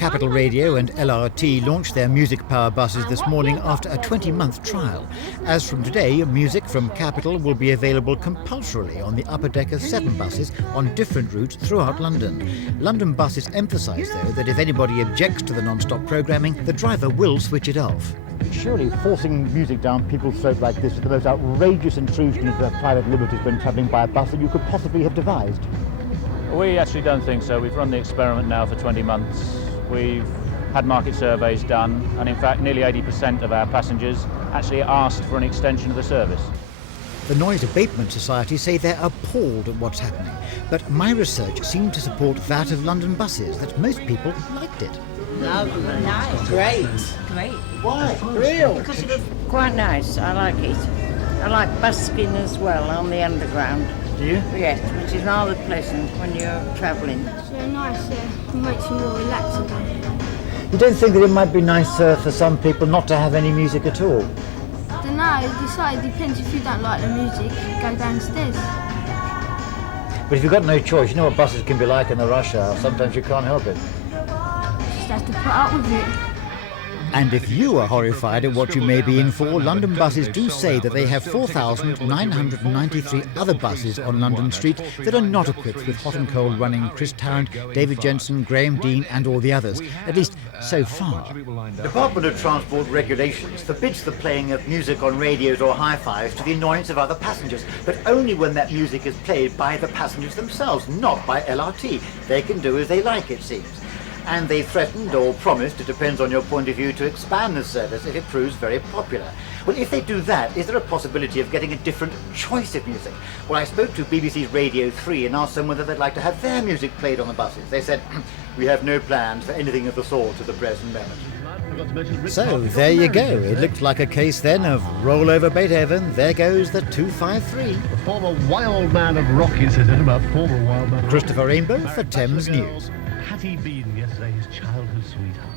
Capital Radio and LRT launched their Music Power buses this morning after a 20-month trial. As from today, music from Capital will be available compulsorily on the Upper Decker 7 buses on different routes throughout London. London buses emphasise, though, that if anybody objects to the non-stop programming, the driver will switch it off. Surely forcing music down people's throats like this is the most outrageous intrusion of their private liberties when travelling by a bus that you could possibly have devised. We actually don't think so. We've run the experiment now for 20 months. We've had market surveys done, and in fact nearly 80% of our passengers actually asked for an extension of the service. The Noise Abatement Society say they're appalled at what's happening, but my research seemed to support that of London buses, that most people liked it. Lovely. Nice. Great. Great. Why? Real. Because it's quite nice. I like it. I like busking as well on the underground. Do you? Yes, which is rather pleasant when you're travelling. It's very nice, it makes you more relaxable. You don't think that it might be nicer for some people not to have any music at all? I don't know, it depends. If you don't like the music, go downstairs. But if you've got no choice, you know what buses can be like in the rush hour. Sometimes you can't help it. Just have to put up with it. And if you are horrified at what you may be in for, London buses do say that they have 4,993 other buses on London Street that are not equipped with hot and cold running Chris Tarrant, David Jensen, Graham Dean and all the others, at least so far. Department of Transport regulations forbids the playing of music on radios or hi-fis to the annoyance of other passengers, but only when that music is played by the passengers themselves, not by LRT. They can do as they like, it seems. And they threatened or promised, it depends on your point of view, to expand the service if it proves very popular. Well, if they do that, is there a possibility of getting a different choice of music? Well, I spoke to BBC's Radio 3 and asked them whether they'd like to have their music played on the buses. They said, we have no plans for anything of the sort at the present moment. So, there you go. It looked like a case then of roll over Beethoven, there goes the 253. The former wild man of rock, he said about former wild man of rock. Christopher Rainbow for Thames News. Had he been yesterday his childhood sweetheart?